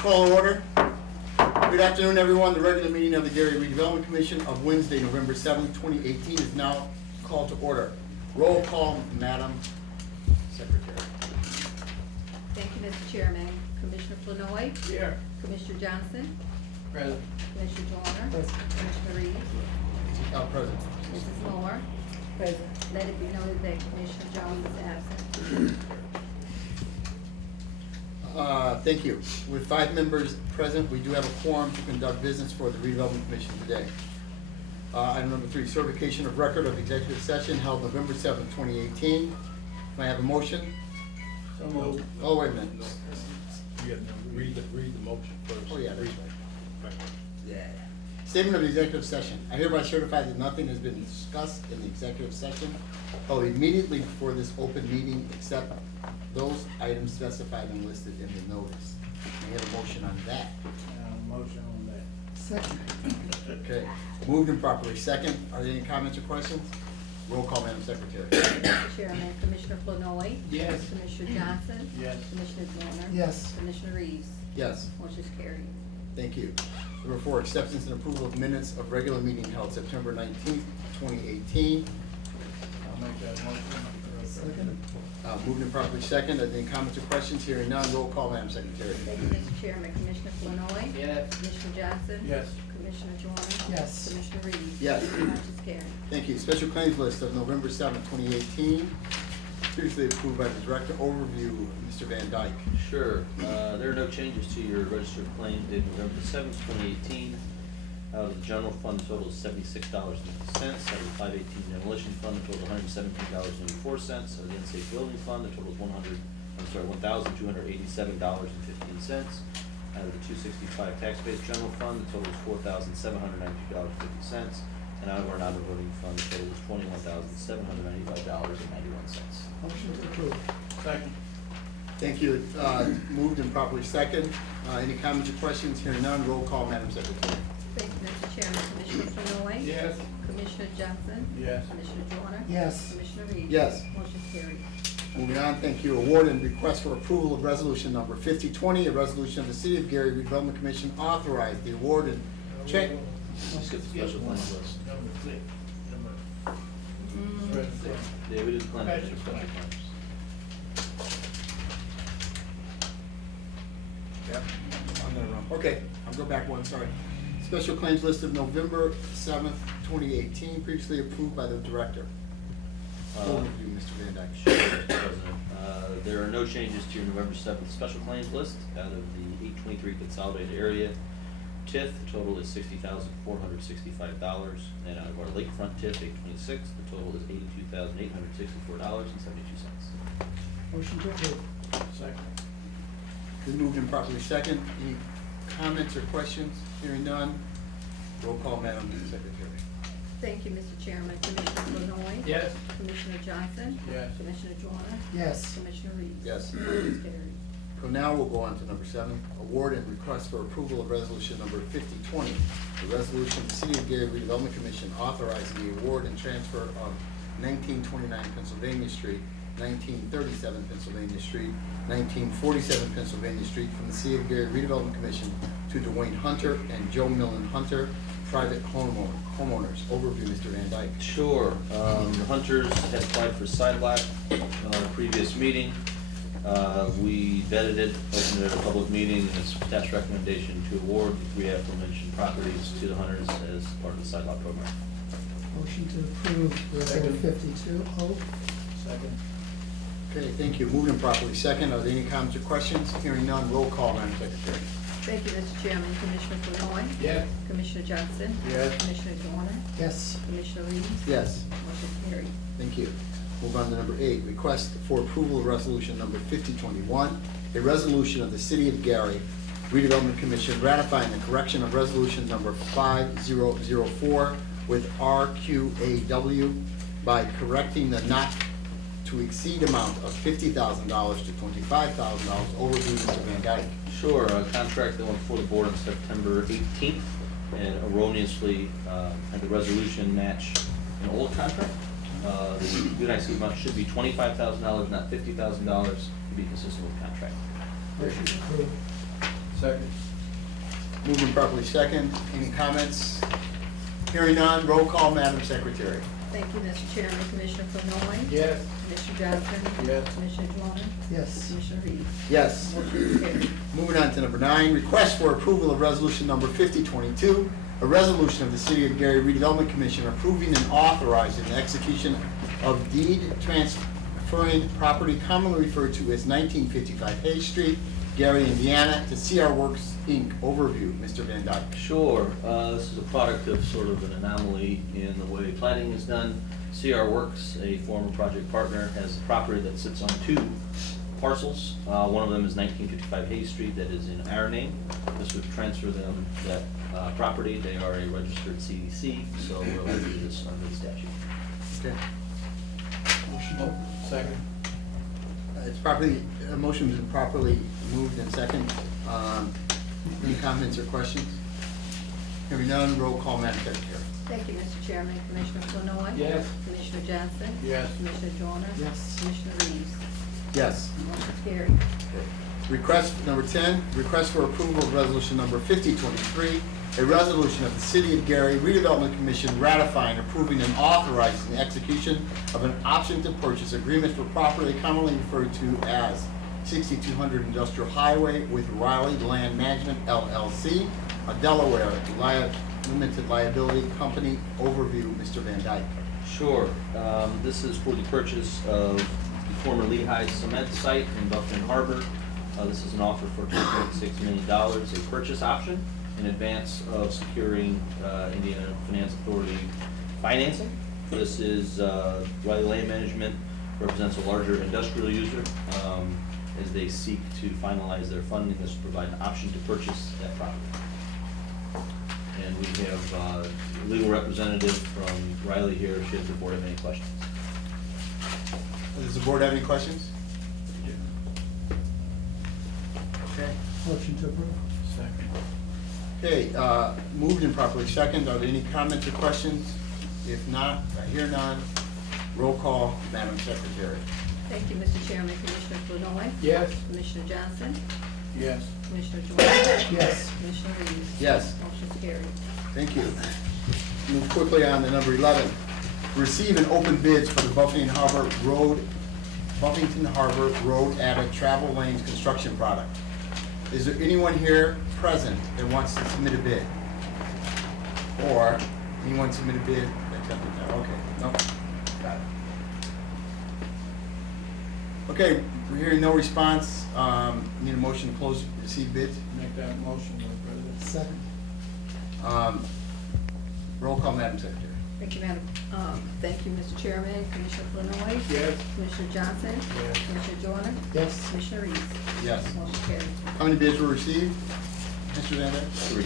Call order. Good afternoon, everyone. The regular meeting of the Gary Redevelopment Commission of Wednesday, November 7th, 2018 is now called to order. Roll call, Madam Secretary. Thank you, Mr. Chairman. Commissioner Flanoy. Here. Commissioner Johnson. Present. Commissioner Joyner. Present. Commissioner Reeves. Present. Mrs. Moore. Present. Let it be noted that Commissioner Jones is absent. Thank you. With 5 members present, we do have a quorum to conduct business for the Redevelopment Commission today. Item number 3, certification of record of executive session held November 7th, 2018. May I have a motion? So moved. Oh, wait a minute. You gotta read the motion first. Oh, yeah, that's Read right. it. Yeah. Statement of executive session. I hereby certify that nothing has been discussed in the executive session held immediately before this open meeting except those items specified and listed in the notice. May I have a motion on that? Motion on that. Second. Okay. Moved and properly second. Are there any comments or questions? Roll call, Madam Secretary. Mr. Chairman, Commissioner Flanoy. Yes. Commissioner Johnson. Yes. Commissioner Joyner. Yes. Commissioner Reeves. Yes. Motion is carried. Thank you. Number 4, acceptance and approval of minutes of regular meeting held September 19th, 2018. I'll make that motion. Second. Moved and properly second. Are there any comments or questions? Hearing none. Roll call, Madam Secretary. Thank you, Mr. Chairman. Commissioner Flanoy. Yes. Commissioner Johnson. Yes. Commissioner Joyner. Yes. Commissioner Reeves. Yes. Motion is carried. Thank you. Special claims list of November 7th, 2018. Previously approved by the Director. Overview, Mr. Van Dyke. Sure. There are no changes to your registered claim dated November 7th, 2018. Out of the general fund, the total is $76.50. Out of the 518 demolition fund, the total is $117.84. Out of the unsafe building fund, the total is $1,287.15. Out of the 265 tax-based general fund, the total is $4,792.50. And out of our non-voting fund, the total is $21,795.91. Motion to approve. Second. Thank you. Moved and properly second. Any comments or questions? Hearing none. Roll call, Madam Secretary. Thank you, Mr. Chairman. Commissioner Flanoy. Yes. Commissioner Johnson. Yes. Commissioner Joyner. Yes. Commissioner Reeves. Yes. Motion carried. Moving on, thank you. Award and request for approval of resolution number 5020, a resolution of the City of Gary Redevelopment Commission authorized the award and check. Skip the special claims list. Number 6. Yeah, we did claim Okay. special claims. Yep. I'm gonna run. Okay, I'll go back one, sorry. Special claims list of November 7th, 2018, previously approved by the Director. Overview, Mr. Van Dyke. Sure, Mr. President. There are no changes to your November 7th special claims list. Out of the 823 consolidated area TIF, the total is $60,465. And out of our lakefront TIF, 826, the total is $82,864.72. Motion to approve. Second. Been moved and properly second. Any comments or questions? Hearing none. Roll call, Madam Secretary. Thank you, Mr. Chairman. Commissioner Flanoy. Yes. Commissioner Johnson. Yes. Commissioner Joyner. Yes. Commissioner Reeves. Yes. Motion is carried. So now we'll go on to number 7, award and request for approval of resolution number 5020, the resolution of the City of Gary Redevelopment Commission authorizing the award and transfer of 1929 Pennsylvania Street, 1937 Pennsylvania Street, 1947 Pennsylvania Street from the City of Gary Redevelopment Commission to Dwayne Hunter and Joe Millen Hunter, private homeowners. Overview, Mr. Van Dyke. Sure. The Hunters had applied for side lot on our previous meeting. We vetted it, opened it at a public meeting, and it's staff's recommendation to award the 3 aforementioned properties to the Hunters as part of the side lot program. Motion to approve Bill 52. Second. Okay, thank you. Moved and properly second. Are there any comments or questions? Hearing none. Roll call, Madam Secretary. Thank you, Mr. Chairman. Commissioner Flanoy. Yes. Commissioner Johnson. Yes. Commissioner Joyner. Yes. Commissioner Reeves. Yes. Motion carried. Thank you. Move on to number 8, request for approval of resolution number 5021, a resolution of the City of Gary Redevelopment Commission ratifying the correction of resolution number 5004 with RQAW by correcting the not to exceed amount of $50,000 to $25,000. Overview, Mr. Van Dyke. Sure, a contract that went before the board on September 18th and erroneously had the resolution match an old contract. The good exceed amount should be $25,000, not $50,000, to be consistent with the contract. Motion to approve. Second. Moved and properly second. Any comments? Hearing none, roll call, Madam Secretary. Thank you, Mr. Chairman. Commissioner Flanoy. Yes. Commissioner Johnson. Yes. Commissioner Joyner. Yes. Commissioner Reeves. Yes. Motion is carried. Moving on to number 9, request for approval of resolution number 5022, a resolution of the City of Gary Redevelopment Commission approving and authorizing the execution of deed transferring property commonly referred to as 1955 Hay Street, Gary, Indiana, to CR Works, Inc. Overview, Mr. Van Dyke. Sure, this is a product of sort of an anomaly in the way plating is done. CR Works, a former project partner, has a property that sits on 2 parcels. One of them is 1955 Hay Street that is in our name. This would transfer them that property. They are a registered CDC, so we're allowed to do this under the statute. Okay. Motion to approve. Second. It's properly, a motion has been properly moved and second. Any comments or questions? Hearing none, roll call, Madam Secretary. Thank you, Mr. Chairman. Commissioner Flanoy. Yes. Commissioner Johnson. Yes. Commissioner Joyner. Yes. Commissioner Reeves. Yes. Motion is carried. Request number 10, request for approval of resolution number 5023, a resolution of the City of Gary Redevelopment Commission ratifying, approving, and authorizing the execution of an option to purchase agreement for property commonly referred to as 6200 Industrial Highway with Riley Land Management LLC, a Delaware limited liability company. Overview, Mr. Van Dyke. Sure. This is for the purchase of the former Lehigh Cement site in Buffalo Harbor. This is an offer for $2.6 million, a purchase option in advance of securing Indiana Finance Authority financing. This is Riley Land Management represents a larger industrial user as they seek to finalize their funding. This will provide an option to purchase that property. And we have a legal representative from Riley here, should the board have any questions. Does the board have any questions? Okay. Motion to approve. Second. Okay, moved and properly second. Are there any comments or questions? If not, I hear none. Roll call, Madam Secretary. Thank you, Mr. Chairman. Commissioner Flanoy. Yes. Commissioner Johnson. Yes. Commissioner Joyner. Yes. Commissioner Reeves. Yes. Motion is carried. Thank you. Move quickly on to number 11. Receive and open bids for the Buffington Harbor Road added travel lanes construction product. Is there anyone here present that wants to submit a bid? Or anyone submit a bid? Okay, no, got it. Okay, we're hearing no response. Need a motion to close, receive bids? Make that motion, Mr. President. Second. Roll call, Madam Secretary. Thank you, Madam. Thank you, Mr. Chairman. Commissioner Flanoy. Yes. Commissioner Johnson. Yes. Commissioner Joyner. Yes. Commissioner Reeves. Yes. Motion carried. How many bids were received, Mr. Van Dyke? 3.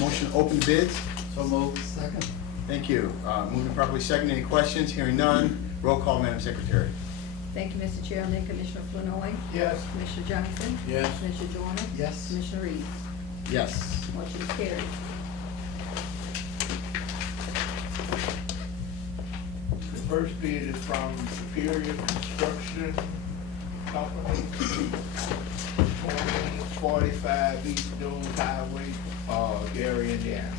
Motion to open bids? So moved. Second. Thank you. Moving properly second. Any questions? Hearing none. Roll call, Madam Secretary. Thank you, Mr. Chairman. Commissioner Flanoy. Yes. Commissioner Johnson. Yes. Commissioner Joyner. Yes. Commissioner Reeves. Yes. Motion is carried. The first bid is from Superior Construction Company, 2045 East Dunes Highway, Gary, Indiana.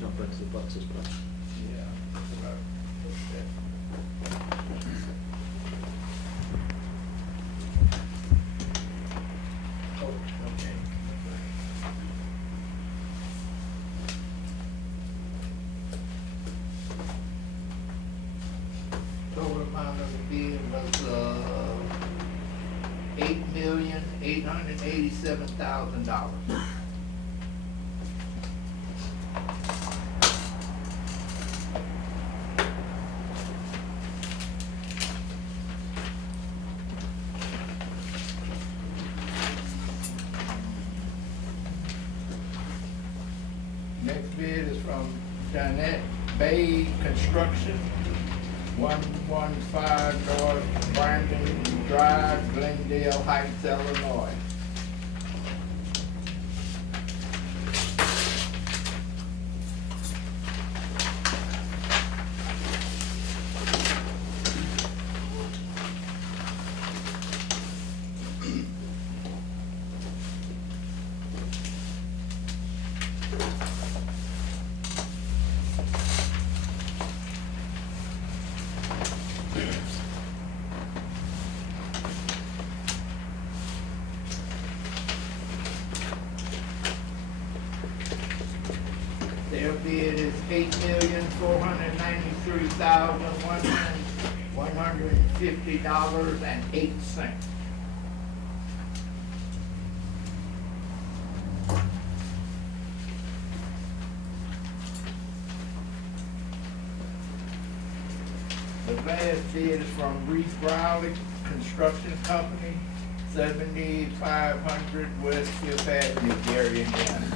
Jump right to the boxes, but. Yeah. that's about that. Oh, okay. bid was, $8,887,000. Next bid is from Janet Bay Construction, 115 North Brandon Drive, Glendale Heights, Illinois. Their bid is $8,493,150.08. The last bid is from Reese Browley Construction Company, 7500 West Fifth Avenue, Gary, Indiana.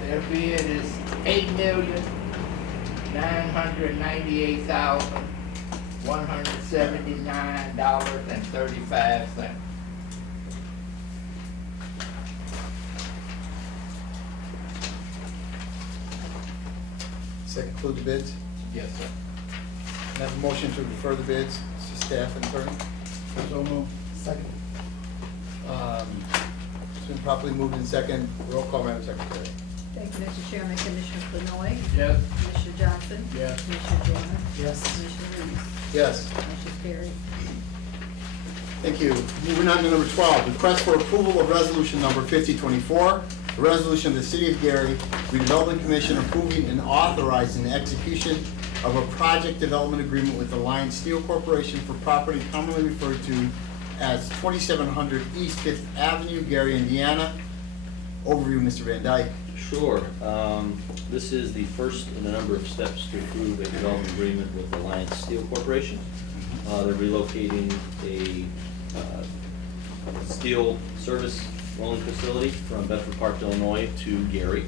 Their bid is $8,998,179.35. Does that conclude the bids? Yes, sir. Can I have a motion to refer the bids to staff and attorney? So moved. Second. It's been properly moved in second. Roll call, Madam Secretary. Thank you, Mr. Chairman. Commissioner Flanoy. Yes. Commissioner Johnson. Yes. Commissioner Danner. Yes. Commissioner Reese. Yes. Motion carried. Thank you. Moving on to number 12, request for approval of resolution number 5024, a resolution of the City of Gary Redevelopment Commission approving and authorizing the execution of a project development agreement with Alliance Steel Corporation for property commonly referred to as 2700 East Fifth Avenue, Gary, Indiana. Overview, Mr. Van Dyke. Sure. This is the first in a number of steps to approve a development agreement with Alliance Steel Corporation. They're relocating a steel service rolling facility from Bedford Park, Illinois to Gary,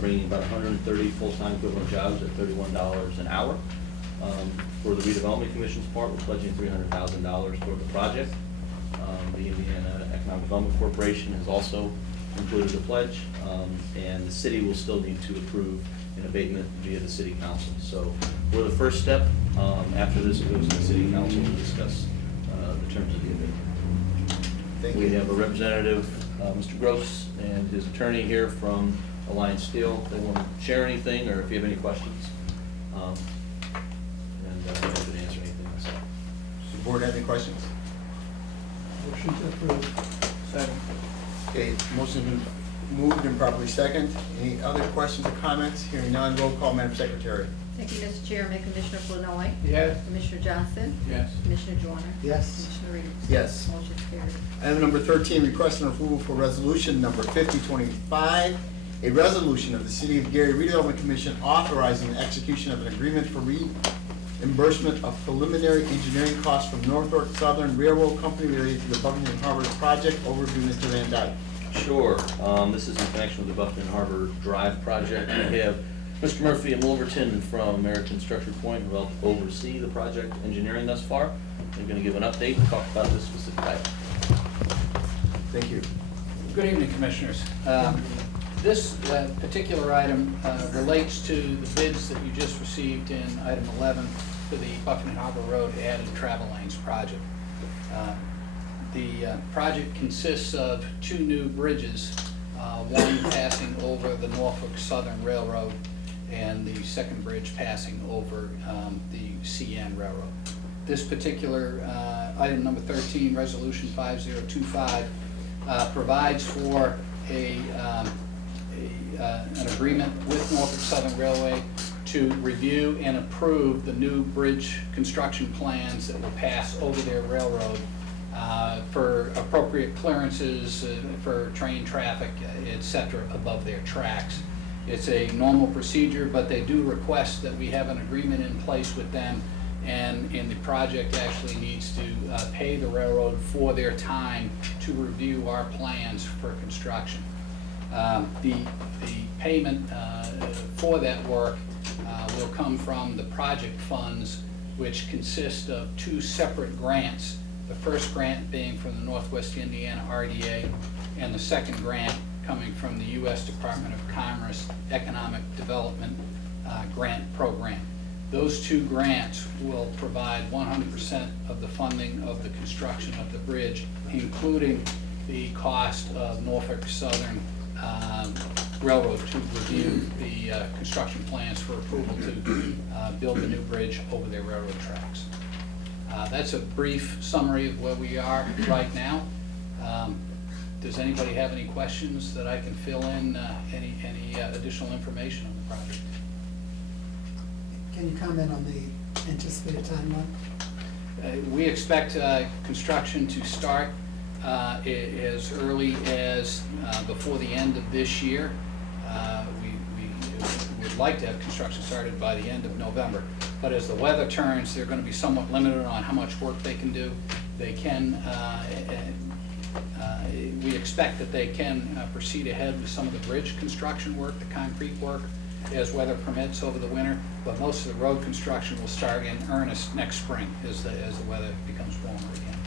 bringing about 130 full-time equivalent jobs at $31 an hour. For the Redevelopment Commission's part, we're pledging $300,000 toward the project. The Indiana Economic Development Corporation has also included a pledge, and the city will still need to approve an abatement via the city council. So we're the first step. After this, it goes to the city council to discuss the terms of the abatement. Thank you. We have a representative, Mr. Gross, and his attorney here from Alliance Steel. They want to share anything, or if you have any questions. And I'm happy to answer anything myself. Does the board have any questions? Motion to approve. Second. Okay, motion's been moved and properly second. Any other questions or comments? Hearing none, roll call, Madam Secretary. Thank you, Mr. Chairman. Commissioner Flanoy. Yes. Commissioner Johnson. Yes. Commissioner Joyner. Yes. Commissioner Reese. Yes. Motion carries. Item number 13, request and approval for resolution number 5025, a resolution of the City of Gary Redevelopment Commission authorizing the execution of an agreement for reimbursement of preliminary engineering costs from Norfolk Southern Railroad Company related to the Buckingham Harbor project. Overview, Mr. Van Dyke. Sure, this is in connection with the Buffalo Harbor Drive project. We have Mr. Murphy and Wolverton from American Structure Point who helped oversee the project engineering thus far. They're gonna give an update and talk about this specific item. Thank you. Good evening, Commissioners. This particular item relates to the bids that you just received in item 11 for the Buckingham Harbor Road added travel lanes project. The project consists of two new bridges, one passing over the Norfolk Southern Railroad and the second bridge passing over the CN Railroad. This particular item number 13, Resolution 5025, provides for an agreement with Norfolk Southern Railway to review and approve the new bridge construction plans that will pass over their railroad for appropriate clearances for train traffic, et cetera, above their tracks. It's a normal procedure, but they do request that we have an agreement in place with them, and the project actually needs to pay the railroad for their time to review our plans for construction. The payment for that work will come from the project funds, which consist of two separate grants. The first grant being from the Northwest Indiana RDA, and the second grant coming from the U.S. Department of Commerce Economic Development Grant Program. Those two grants will provide 100% of the funding of the construction of the bridge, including the cost of Norfolk Southern Railroad to review the construction plans for approval to build the new bridge over their railroad tracks. That's a brief summary of where we are right now. Does anybody have any questions that I can fill in, any additional information on the project? Can you comment on the anticipated timeline? We expect construction to start as early as before the end of this year. We would like to have construction started by the end of November, but as the weather turns, they're going to be somewhat limited on how much work they can do. They can, we expect that they can proceed ahead with some of the bridge construction work, the concrete work, as weather permits over the winter, but most of the road construction will start in earnest next spring as the weather becomes warmer again.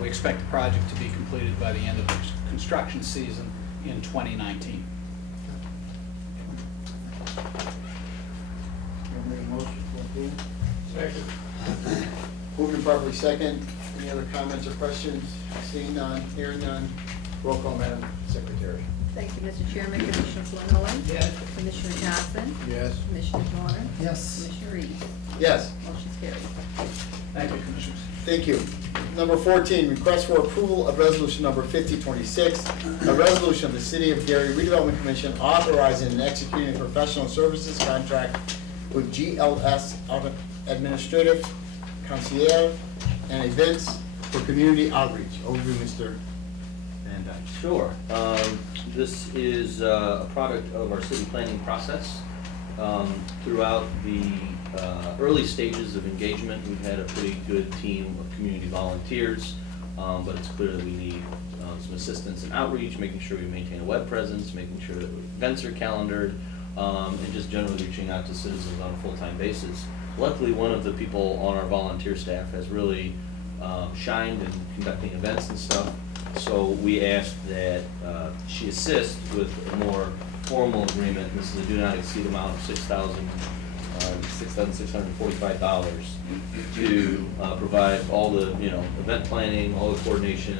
We expect the project to be completed by the end of the construction season in 2019. Make a motion for approval? Second. Moving properly second. Any other comments or questions? Seeing none, hearing none. Roll call, Madam Secretary. Thank you, Mr. Chairman. Commissioner Flanoy. Yes. Commissioner Johnson. Yes. Commissioner Joyner. Yes. Commissioner Reese. Yes. Motion carries. Thank you, Commissioners. Thank you. Number 14, request for approval of resolution number 5026, a resolution of the City of Gary Redevelopment Commission authorizing and executing a professional services contract with GLS Administrative Concierge and Events for Community Outreach. Overview, Mr. Van Dyke. Sure. This is a product of our city planning process. Throughout the early stages of engagement, we've had a pretty good team of community volunteers, but it's clear that we need some assistance in outreach, making sure we maintain a web presence, making sure that events are calendared, and just generally reaching out to citizens on a full-time basis. Luckily, one of the people on our volunteer staff has really shined in conducting events and stuff, so we asked that she assist with a more formal agreement. This is a do not exceed amount of $6,645 to provide all the, event planning, all the coordination,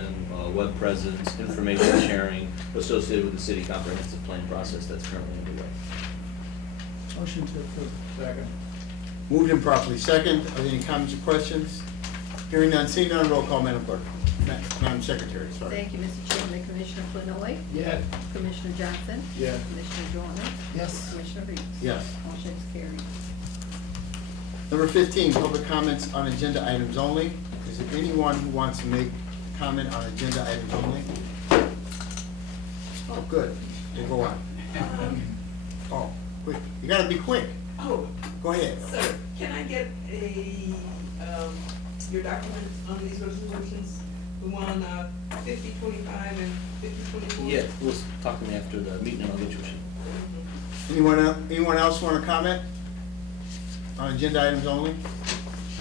web presence, information sharing associated with the city comprehensive plan process that's currently underway. Motion to approve. Second. Moved and properly second. Are there any comments or questions? Hearing none, seeing none, roll call, Madam Clerk. Madam Secretary, sorry. Thank you, Mr. Chairman. Commissioner Flanoy. Yes. Commissioner Johnson. Yes. Commissioner Joyner. Yes. Commissioner Reese. Yes. Motion is carried. Number 15, public comments on agenda items only. Is there anyone who wants to make comment on agenda items only? Oh, good. We'll go on. Oh, quick. You gotta be quick. Oh, Go ahead. sir, can I get your documents on these resolutions? The one, 5025 and 5024? Yeah, we'll talk to me after the meeting and I'll get you a sheet. Anyone else want to comment on agenda items only?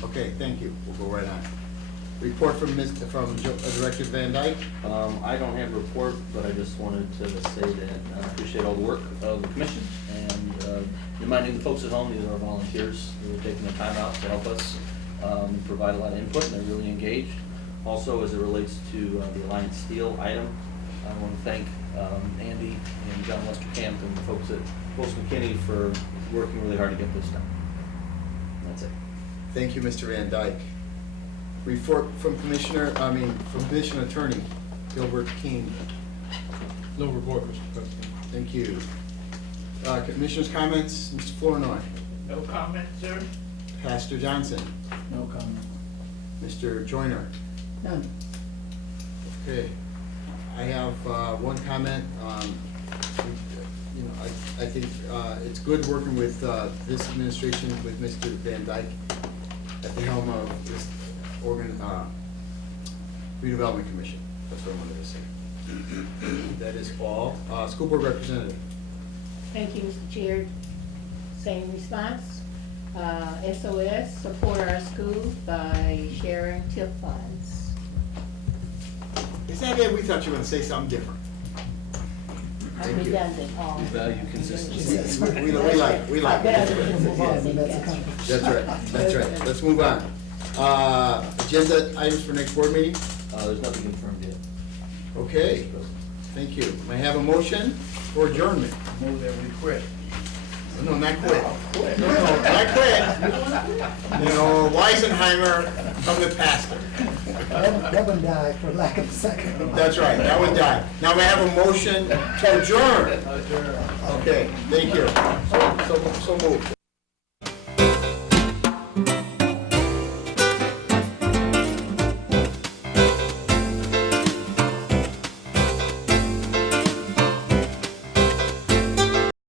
Okay, thank you. We'll go right on. Report from Director Van Dyke. I don't have a report, but I just wanted to say that I appreciate all the work of the commission and reminding the folks at home, these are our volunteers who are taking the time out to help us provide a lot of input, and they're really engaged. Also, as it relates to the Alliance Steel item, I want to thank Andy and John Westerkamp and the folks at Post McKinney for working really hard to get this done. That's it. Thank you, Mr. Van Dyke. Report from Commissioner Attorney Gilbert King. No report, Mr. President. Thank you. Commissioners' comments, Mr. Flournoy. No comment, sir? Pastor Johnson. No comment. Mr. Joyner. None. Okay. I have one comment. I think it's good working with this administration, with Mr. Van Dyke at the helm of this redevelopment commission. That's what I wanted to say. That is all. School board representative. Thank you, Mr. Chair. Same response. SOS, support our schools by sharing TIP funds. Is that it? We thought you were going to say something different. I'm Thank you. redundant. We value consistency. We like I bet I can move on. That's right, that's right. Let's move on. Agenda items for next board meeting? There's nothing confirmed yet. Okay, thank you. May I have a motion for adjournment? Move that we quit. No, not quit. No, not quit. Weisenheimer from the pastor. That one died for lack of a second. That's right, that one died. Now may I have a motion to adjourn? Okay, thank you. So moved.